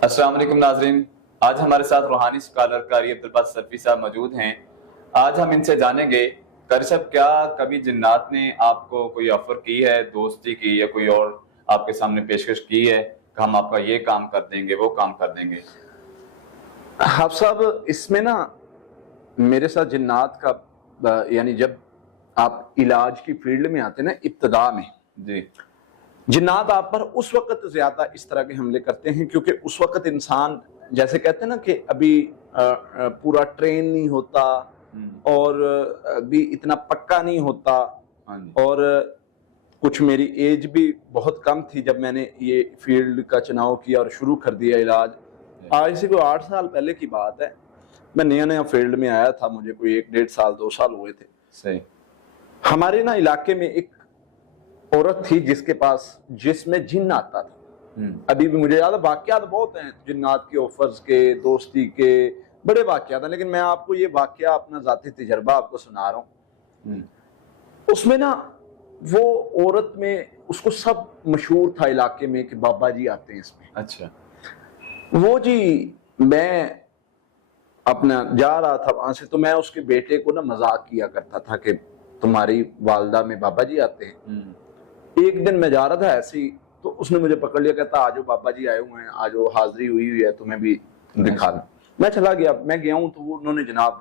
अस्सलाम वालेकुम नाजरीन। आज हमारे साथ रूहानी स्कॉलर कारी अब्दुल सरफी साहब मौजूद हैं। आज हम इनसे जानेंगे कारी साहब, क्या कभी जिन्नात ने आपको कोई ऑफर की है दोस्ती की, या कोई और आपके सामने पेशकश की है कि हम आपका ये काम कर देंगे वो काम कर देंगे? हाफ साहब, इसमें ना मेरे साथ जिन्नात का यानी जब आप इलाज की फील्ड में आते ना इब्तदा में जी, जिन्नात आप पर उस वक्त ज्यादा इस तरह के हमले करते हैं क्योंकि उस वक्त इंसान जैसे कहते हैं ना कि अभी पूरा ट्रेन नहीं होता और अभी इतना पक्का नहीं होता। हाँ जी, और कुछ मेरी एज भी बहुत कम थी जब मैंने ये फील्ड का चुनाव किया और शुरू कर दिया इलाज। आज से कोई 8 साल पहले की बात है। मैं नया नया फील्ड में आया था, मुझे कोई 1-1.5 साल 2 साल हुए थे। सही। हमारे ना इलाके में एक औरत थी जिसमें जिन्न आता था। अभी भी मुझे याद है, वाकयात बहुत हैं जिन्नात के, ऑफर्स के, दोस्ती के, बड़े वाकयात हैं, लेकिन मैं आपको ये वाकया अपना जाती तजर्बा आपको सुना रहा हूँ। उसमें ना वो औरत में उसको सब मशहूर था इलाके में कि बाबा जी आते हैं इसमें। अच्छा। वो जी, मैं अपना जा रहा था वहां से, तो मैं उसके बेटे को ना मजाक किया करता था कि तुम्हारी वालदा में बाबा जी आते हैं। एक दिन मैं जा रहा था ऐसे ही, तो उसने मुझे पकड़ लिया, कहता आजो बाबा जी आए हुए हैं, आजो हाजिरी हुई है, तुम्हें भी दिखा दूं। मैं चला गया, मैं गया हूं तो वो उन्होंने जनाब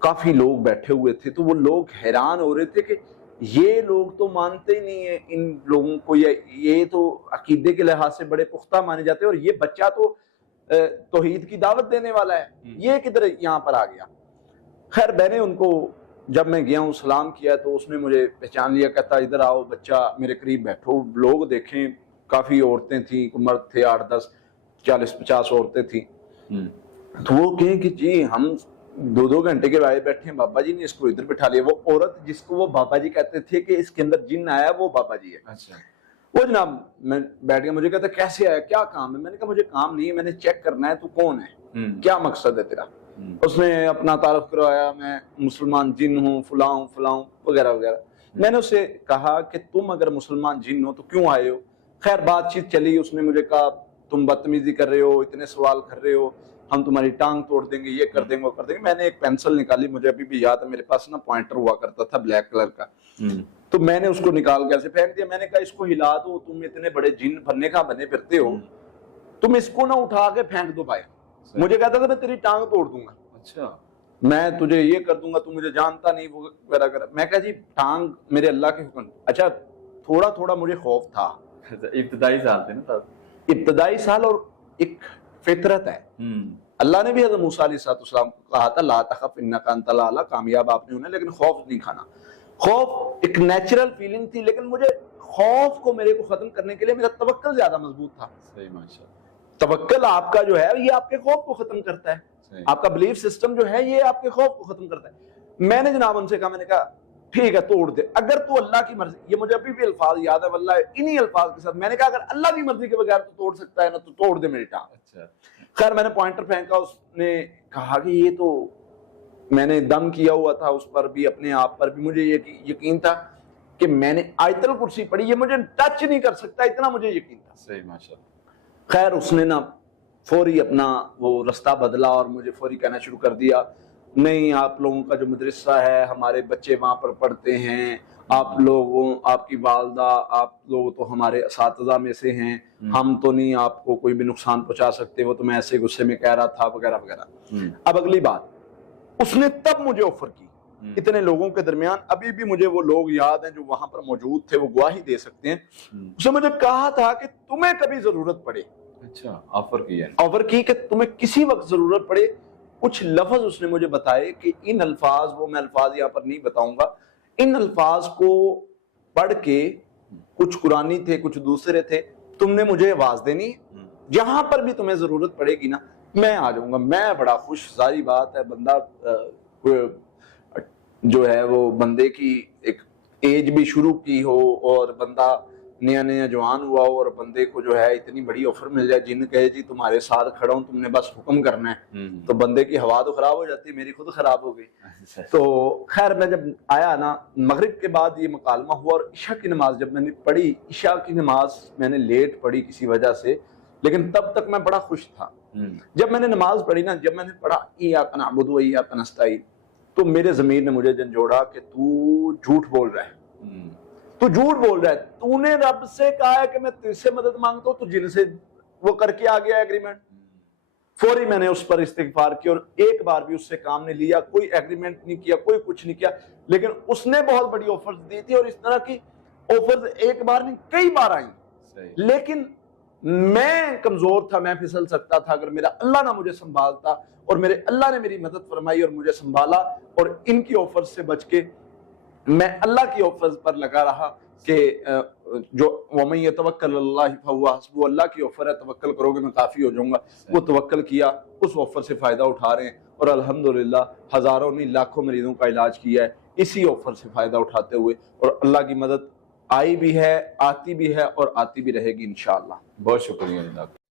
काफी लोग बैठे हुए थे, तो वो लोग हैरान हो रहे थे कि ये लोग तो मानते ही नहीं है इन लोगों को, ये तो अकीदे के लिहाज से बड़े पुख्ता माने जाते हैं, और ये बच्चा तो तौहीद की दावत देने वाला है, ये किधर यहाँ पर आ गया। खैर मैंने उनको, जब मैं गया हूँ सलाम किया तो उसने मुझे पहचान लिया, कहता इधर आओ बच्चा, मेरे करीब बैठो। लोग देखें, काफी औरतें थी, मर्द थे, 8-10 40-50 औरतें थी। तो वो कहें कि जी हम 2-2 घंटे के बाद बैठे हैं, बाबा जी ने इसको इधर बिठा लिया। वो औरत जिसको वो बाबा जी कहते थे कि इसके अंदर जिन्न आया, वो बाबा जी है। अच्छा। वो जनाब, मैं बैठ गया, मुझे कहता कैसे आया, क्या काम है? मैंने कहा मुझे काम नहीं है, मैंने चेक करना है, तू कौन है, क्या मकसद है तेरा। उसने अपना तारुफ करवाया, मैं मुसलमान जिन हूँ, फलां वगैरह वगैरह। मैंने उससे कहा कि तुम अगर मुसलमान जिन हो तो क्यों आए हो। खैर बातचीत चली, उसने मुझे कहा तुम बदतमीजी कर रहे हो, इतने सवाल कर रहे हो, हम तुम्हारी टांग तोड़ देंगे, ये कर देंगे वो कर देंगे। मैंने एक पेंसिल निकाली, मुझे अभी भी याद है, मेरे पास ना पॉइंटर हुआ करता था ब्लैक कलर का, तो मैंने उसको निकाल के ऐसे फेंक दिया। मैंने कहा इसको हिला दो, तुम इतने बड़े जिन बनने का बने फिरते हो, तुम इसको ना उठा के फेंक दो भाई। मुझे कहता था मैं तेरी टांग तोड़ दूंगा, अच्छा, मैं तुझे ये कर दूंगा, तू मुझे जानता नहीं, वो वगैरह। मैं कहा जी टांग मेरे अल्लाह के हुक्म। अच्छा, थोड़ा थोड़ा मुझे खौफ था, इब्तदाई साल थे ना तब। इब्तदाई साल, और एक फितरत है। अल्लाह ने भी हज़रत मूसा अलैहिस्सलाम को कहा था ला तखफ इन्नका अंतल आला, कामयाब आपने उन्हें, लेकिन खौफ नहीं खाना। खौफ एक नेचुरल फीलिंग थी, लेकिन मुझे खौफ को मेरे को खत्म करने के लिए मेरा तवक्कुल ज्यादा मजबूत था। सही, माशाल्लाह। तवक्कुल आपका जो है ये आपके खौफ को खत्म करता है, आपका बिलीफ सिस्टम जो है ये आपके खौफ को खत्म करता है। मैंने जनाब उनसे कहा, मैंने कहा ठीक है तोड़ दे, अगर तू अल्लाह की मर्जी, ये मुझे अभी भी अल्फाज याद है वल्लाह, इन्हीं अल्फाज के साथ मैंने कहा अगर अल्लाह की मर्जी के बगैर तू तोड़ सकता है ना तो तोड़ दे मेरी टांग। अच्छा। खैर मैंने पॉइंटर फेंका, उसने कहा कि ये तो, मैंने दम किया हुआ था उस पर भी, अपने आप पर भी मुझे यकीन था कि मैंने आयतल कुर्सी पढ़ी, ये मुझे टच नहीं कर सकता, इतना मुझे यकीन था। सही, माशाल्लाह। खैर उसने ना फौरी अपना वो रास्ता बदला और मुझे फौरी कहना शुरू कर दिया, नहीं आप लोगों का जो मदरसा है हमारे बच्चे वहां पर पढ़ते हैं, आप लोगों, आपकी वालदा, आप लोग तो हमारे असातिज़ा में से हैं, हम तो नहीं आपको कोई भी नुकसान पहुंचा सकते, वो तो मैं ऐसे गुस्से में कह रहा था वगैरह वगैरह। अब अगली बात, उसने तब मुझे ऑफर की इतने लोगों के दरमियान, अभी भी मुझे वो लोग याद हैं जो वहां पर मौजूद थे, वो गवाही दे सकते हैं। उसने मुझे कहा था कि तुम्हें कभी जरूरत पड़े, अच्छा, ऑफर किया, ऑफर की कि तुम्हें किसी वक्त जरूरत पड़े, कुछ लफ्ज उसने मुझे बताए कि इन अल्फाज, वो मैं अल्फाज यहाँ पर नहीं बताऊंगा, इन अल्फाज को पढ़ के, कुछ कुरानी थे कुछ दूसरे थे, तुमने मुझे आवाज देनी, जहां पर भी तुम्हें जरूरत पड़ेगी ना मैं आ जाऊंगा। मैं बड़ा खुश, सारी बात है, बंदा जो है वो बंदे की एक एज भी शुरू की हो और बंदा नया नया जवान हुआ हो और बंदे को जो है इतनी बड़ी ऑफर मिल जाए, जिन कहे जी तुम्हारे साथ खड़ा हूं, तुमने बस हुक्म करना है, तो बंदे की हवा तो खराब हो जाती है, मेरी खुद खराब हो गई। तो खैर मैं जब आया ना, मगरिब के बाद ये मुकालमा हुआ और ईशा की नमाज जब मैंने पढ़ी, ईशा की नमाज मैंने लेट पढ़ी किसी वजह से, लेकिन तब तक मैं बड़ा खुश था। जब मैंने नमाज पढ़ी ना, जब मैंने पढ़ा इय्याका नअबुदु व इय्याका नस्तईन, तो मेरे ज़मीर ने मुझे झंझोड़ा कि तू झूठ बोल रहा है, तू झूठ बोल रहा है। तूने रब से कहा है कि मैं तुझसे मदद मांगता हूं, तू जिनसे वो करके आ गया एग्रीमेंट। फौरी मैंने उस पर इस्तिगफार किया और एक बार भी उससे काम नहीं लिया, कोई एग्रीमेंट नहीं किया, कोई कुछ नहीं किया। लेकिन उसने बहुत बड़ी ऑफर्स दी थी और इस तरह की ऑफर्स एक बार नहीं कई बार आई, लेकिन मैं कमजोर था, मैं फिसल सकता था अगर मेरा अल्लाह ना मुझे संभालता, और मेरे अल्लाह ने मेरी मदद फरमाई और मुझे संभाला। और इनकी ऑफर्स से बच के मैं अल्लाह की ऑफर्स पर लगा रहा कि जो वमन यतवक्कल अल्लाह फहुवा हस्बुहु, अल्लाह की ऑफर है, तवक्कल करोगे मैं काफी हो जाऊंगा। वो तवक्कल किया, उस ऑफर से फायदा उठा रहे हैं और अल्हम्दुलिल्लाह हजारों नहीं लाखों मरीजों का इलाज किया है इसी ऑफर से फायदा उठाते हुए। और अल्लाह की मदद आई भी है, आती भी है और आती भी रहेगी इंशाअल्लाह। बहुत शुक्रिया।